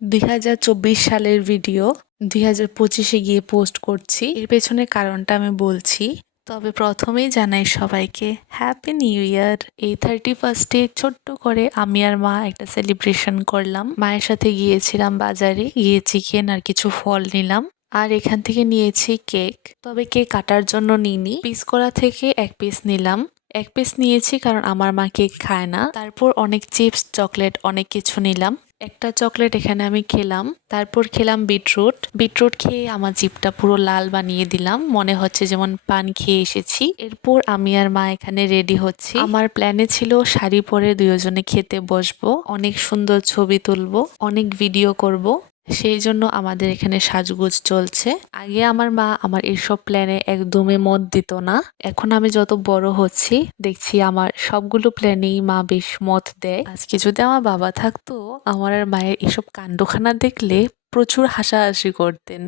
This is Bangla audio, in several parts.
2024 সালের ভিডিও 2025-এ গিয়ে পোস্ট করছি। এর পেছনে কারণটা আমি বলছি। তবে প্রথমেই জানাই সবাইকে হ্যাপি নিউ ইয়ার। এই 31st-এ ছোট্ট করে আমি আর মা একটা সেলিব্রেশন করলাম। মায়ের সাথে গিয়েছিলাম বাজারে, গিয়ে চিকেন আর কিছু ফল নিলাম। আর এখান থেকে নিয়েছি কেক। তবে কেক কাটার জন্য নিইনি, পিস করা থেকে এক পিস নিলাম। এক পিস নিয়েছি কারণ আমার মা কেক খায় না। তারপর অনেক চিপস, চকলেট অনেক কিছু নিলাম। একটা চকলেট এখানে আমি খেলাম। তারপর খেলাম বিটরুট খেয়ে আমার জিভটা পুরো লাল বানিয়ে দিলাম, মনে হচ্ছে যেমন পান খেয়ে এসেছি। এরপর আমি আর মা এখানে রেডি হচ্ছি। আমার প্ল্যানে ছিল শাড়ি পরে দুজনে খেতে বসবো, অনেক সুন্দর ছবি তুলবো, অনেক ভিডিও করব। সেই জন্য আমাদের এখানে সাজগোজ চলছে। আগে আমার মা আমার এইসব প্ল্যানে একদমই মত দিত না। এখন আমি যত বড় হচ্ছি দেখছি আমার সবগুলো প্ল্যানেই মা বেশ মত দেয়। আজকে যদি আমার বাবা থাকতো, আমার আর মায়ের এসব কাণ্ডখানা দেখলে প্রচুর হাসাহাসি করতেন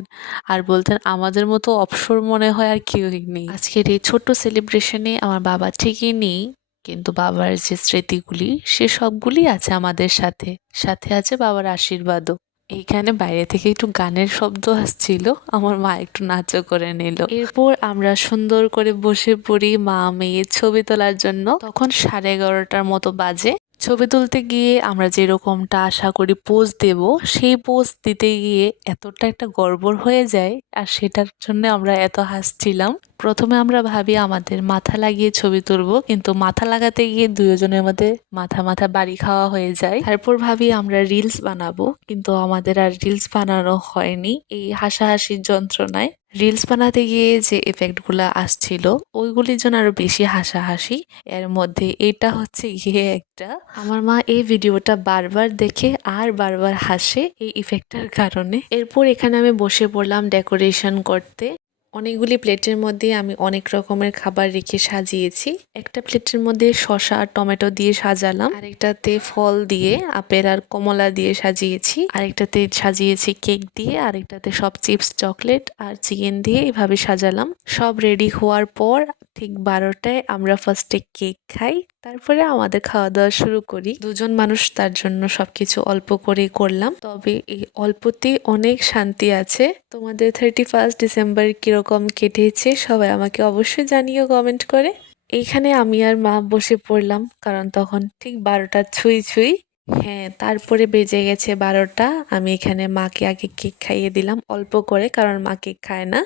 আর বলতেন আমাদের মতো অবসর মনে হয় আর কেউই নেই। আজকের এই ছোট্ট সেলিব্রেশনে আমার বাবা ঠিকই নেই, কিন্তু বাবার যে স্মৃতিগুলি সে সবগুলি আছে আমাদের সাথে, সাথে আছে বাবার আশীর্বাদও। এইখানে বাইরে থেকে একটু গানের শব্দ আসছিল, আমার মা একটু নাচও করে নিল। এরপর আমরা সুন্দর করে বসে পড়ি মা মেয়ের ছবি তোলার জন্য। তখন 11:30টার মতো বাজে। ছবি তুলতে গিয়ে আমরা যেরকমটা আশা করি পোজ দেব, সেই পোজ দিতে গিয়ে এতটা একটা গড়বড় হয়ে যায়, আর সেটার জন্য আমরা এত হাসছিলাম। প্রথমে আমরা ভাবি আমাদের মাথা লাগিয়ে ছবি তুলবো, কিন্তু মাথা লাগাতে গিয়ে দুজনের মধ্যে মাথা বাড়ি খাওয়া হয়ে যায়। তারপর ভাবি আমরা রিলস বানাবো, কিন্তু আমাদের আর রিলস বানানো হয়নি এই হাসাহাসির যন্ত্রণায়। রিলস বানাতে গিয়ে যে এফেক্টগুলো আসছিল ওইগুলির জন্য আরো বেশি হাসাহাসি। এর মধ্যে এটা হচ্ছে গিয়ে একটা, আমার মা এই ভিডিওটা বারবার দেখে আর বারবার হাসে এই ইফেক্টটার কারণে। এরপর এখানে আমি বসে পড়লাম ডেকোরেশন করতে। অনেকগুলি প্লেটের মধ্যে আমি অনেক রকমের খাবার রেখে সাজিয়েছি। একটা প্লেটের মধ্যে শসা আর টমেটো দিয়ে সাজালাম, আরেকটাতে ফল দিয়ে আপেল আর কমলা দিয়ে সাজিয়েছি, আরেকটাতে সাজিয়েছি কেক দিয়ে, আরেকটাতে সব চিপস, চকলেট আর চিকেন দিয়ে এভাবে সাজালাম। সব রেডি হওয়ার পর ঠিক 12টায় আমরা ফার্স্টে কেক খাই, তারপরে আমাদের খাওয়া দাওয়া শুরু করি। দুজন মানুষ, তার জন্য সবকিছু অল্প করে করলাম। তবে এই অল্পতে অনেক শান্তি আছে। তোমাদের 31 ডিসেম্বর কিরকম কেটেছে সবাই আমাকে অবশ্যই জানিও কমেন্ট করে। এইখানে আমি আর মা বসে পড়লাম, কারণ তখন ঠিক 12টা ছুঁই। হ্যাঁ, তারপরে বেজে গেছে 12টা। আমি এখানে মাকে আগে কেক খাইয়ে দিলাম অল্প করে, কারণ মা কেক খায় না।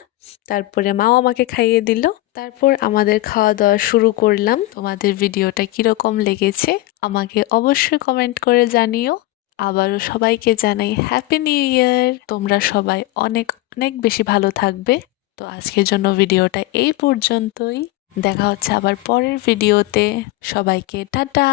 তারপরে মাও আমাকে খাইয়ে দিল। তারপর আমাদের খাওয়া দাওয়া শুরু করলাম। তোমাদের ভিডিওটা কিরকম লেগেছে আমাকে অবশ্যই কমেন্ট করে জানিও। আবারও সবাইকে জানাই হ্যাপি নিউ ইয়ার। তোমরা সবাই অনেক অনেক বেশি ভালো থাকবে। তো আজকের জন্য ভিডিওটা এই পর্যন্তই। দেখা হচ্ছে আবার পরের ভিডিওতে। সবাইকে টাটা।